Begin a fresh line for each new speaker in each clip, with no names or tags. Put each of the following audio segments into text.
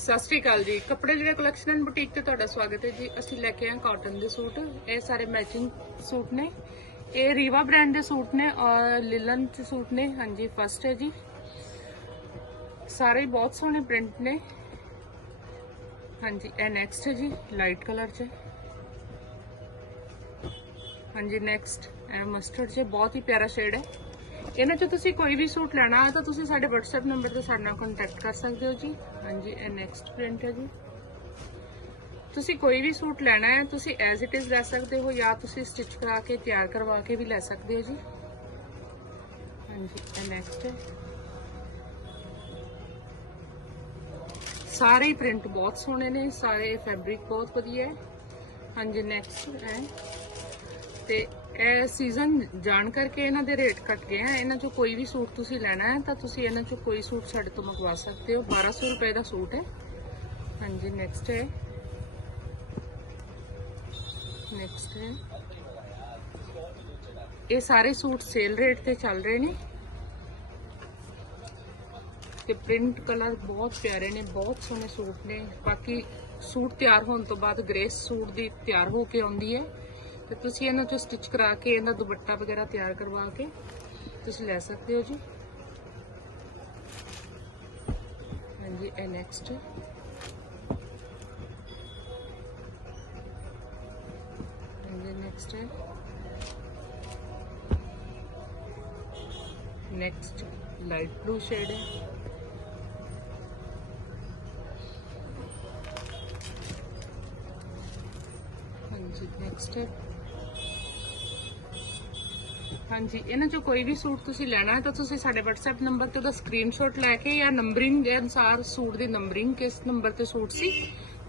ਸਤਿ ਸ਼੍ਰੀ ਅਕਾਲ ਜੀ। ਕੱਪੜੇ ਜਿਹੜੇ ਕਲੈਕਸ਼ਨ ਐਂਡ ਬੁਟੀਕ ਤੇ ਤੁਹਾਡਾ ਸਵਾਗਤ ਹੈ ਜੀ। ਅਸੀਂ ਲੈ ਕੇ ਆਏ ਕਾਟਨ ਦੇ ਸੂਟ। ਇਹ ਸਾਰੇ ਮੈਚਿੰਗ ਸੂਟ ਨੇ। ਇਹ ਰੀਵਾ ਬ੍ਰਾਂਡ ਦੇ ਸੂਟ ਨੇ ਔਰ ਲਿਲਨ ਚ ਸੂਟ ਨੇ। ਹਾਂਜੀ ਫਸਟ ਹੈ ਜੀ। ਸਾਰੇ ਹੀ ਬਹੁਤ ਸੋਹਣੇ ਪ੍ਰਿੰਟ ਨੇ। ਹਾਂਜੀ, ਇਹ ਨੈਕਸਟ ਹੈ ਜੀ ਲਾਈਟ ਕਲਰ ਚ। ਹਾਂਜੀ ਨੈਕਸਟ ਇਹ ਮਸਟਰਡ ਚ। ਬਹੁਤ ਹੀ ਪਿਆਰਾ ਸ਼ੇਡ ਹੈ। ਇਹਨਾਂ ਚੋਂ ਤੁਸੀਂ ਕੋਈ ਵੀ ਸੂਟ ਲੈਣਾ ਹੈ ਤਾਂ ਤੁਸੀਂ ਸਾਡੇ WhatsApp ਨੰਬਰ ਤੇ ਸਾਡੇ ਨਾਲ ਕੰਟੈਕਟ ਕਰ ਸਕਦੇ ਹੋ ਜੀ। ਹਾਂਜੀ, ਇਹ ਨੈਕਸਟ ਪ੍ਰਿੰਟ ਹੈ ਜੀ। ਤੁਸੀਂ ਕੋਈ ਵੀ ਸੂਟ ਲੈਣਾ ਹੈ, ਤੁਸੀਂ ਐਜ਼ ਇਟ ਇਜ਼ ਲੈ ਸਕਦੇ ਹੋ ਜਾਂ ਤੁਸੀਂ ਸਟਿਚ ਕਰਾ ਕੇ, ਤਿਆਰ ਕਰਵਾ ਕੇ ਵੀ ਲੈ ਸਕਦੇ ਹੋ ਜੀ। ਹਾਂਜੀ, ਇਹ ਨੈਕਸਟ ਹੈ। ਸਾਰੇ ਪ੍ਰਿੰਟ ਬਹੁਤ ਸੋਹਣੇ ਨੇ, ਸਾਰੇ ਫੈਬਰਿਕ ਬਹੁਤ ਵਧੀਆ ਹੈ। ਹਾਂਜੀ ਨੈਕਸਟ ਹੈ। ਤੇ ਇਹ ਸੀਜ਼ਨ ਜਾਣ ਕਰਕੇ ਇਹਨਾਂ ਦੇ ਰੇਟ ਘਟ ਗਏ ਆ। ਇਹਨਾਂ ਚੋਂ ਕੋਈ ਵੀ ਸੂਟ ਤੁਸੀਂ ਲੈਣਾ ਹੈ, ਤਾਂ ਤੁਸੀਂ ਇਹਨਾਂ ਚੋਂ ਕੋਈ ਸੂਟ ਸਾਡੇ ਤੋਂ ਮੰਗਵਾ ਸਕਦੇ ਹੋ। 1200 ਰੁਪਏ ਦਾ ਸੂਟ ਹੈ। ਹਾਂਜੀ ਨੈਕਸਟ ਹੈ। ਨੈਕਸਟ ਹੈ। ਇਹ ਸਾਰੇ ਸੂਟ ਸੇਲ ਰੇਟ ਤੇ ਚੱਲ ਰਹੇ ਨੇ। ਤੇ ਪ੍ਰਿੰਟ ਕਲਰ ਬਹੁਤ ਪਿਆਰੇ ਨੇ, ਬਹੁਤ ਸੋਹਣੇ ਸੂਟ ਨੇ। ਬਾਕੀ ਸੂਟ ਤਿਆਰ ਹੋਣ ਤੋਂ ਬਾਅਦ ਗ੍ਰੇਸ ਸੂਟ ਦੀ ਤਿਆਰ ਹੋ ਕੇ ਆਉਂਦੀ ਹੈ। ਤੇ ਤੁਸੀਂ ਇਹਨਾਂ ਚੋਂ ਸਟਿਚ ਕਰਾ ਕੇ ਇਹਦਾ ਦੁਪੱਟਾ ਵਗੈਰਾ ਤਿਆਰ ਕਰਵਾ ਕੇ ਤੁਸੀਂ ਲੈ ਸਕਦੇ ਹੋ ਜੀ। ਹਾਂਜੀ, ਇਹ ਨੈਕਸਟ ਹਾਂਜੀ ਨੈਕਸਟ ਹੈ। ਨੈਕਸਟ ਲਾਈਟ ਬਲੂ ਸ਼ੇਡ ਹੈ। ਹਾਂਜੀ ਨੈਕਸਟ ਹੈ। ਹਾਂਜੀ, ਇਹਨਾਂ ਚੋਂ ਕੋਈ ਵੀ ਸੂਟ ਤੁਸੀਂ ਲੈਣਾ ਹੈ ਤਾਂ ਤੁਸੀਂ ਸਾਡੇ WhatsApp ਨੰਬਰ ਤੇ ਉਹਦਾ ਸਕਰੀਨਸ਼ਾਟ ਲੈ ਕੇ ਜਾਂ ਨੰਬਰਿੰਗ ਦੇ ਅਨੁਸਾਰ ਸੂਟ ਦੀ ਨੰਬਰਿੰਗ ਕਿਸ ਨੰਬਰ ਤੇ ਸੂਟ ਸੀ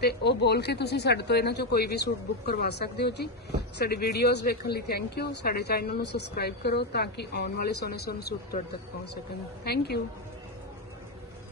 ਤੇ ਉਹ ਬੋਲ ਕੇ ਤੁਸੀਂ ਸਾਡੇ ਤੋਂ ਇਹਨਾਂ ਚੋਂ ਕੋਈ ਵੀ ਸੂਟ ਬੁੱਕ ਕਰਵਾ ਸਕਦੇ ਹੋ ਜੀ। ਸਾਡੀ ਵੀਡੀਓਜ਼ ਵੇਖਣ ਲਈ ਥੈਂਕ ਯੂ ਸਾਡੇ ਚੈਨਲ ਨੂੰ ਸਬਸਕ੍ਰਾਈਬ ਕਰੋ ਤਾਂ ਕਿ ਆਉਣ ਵਾਲੇ ਸੋਹਣੇ ਸੋਹਣੇ ਸੂਟ ਤੁਹਾਡੇ ਤੱਕ ਪਹੁੰਚ ਸਕਣ। Thank you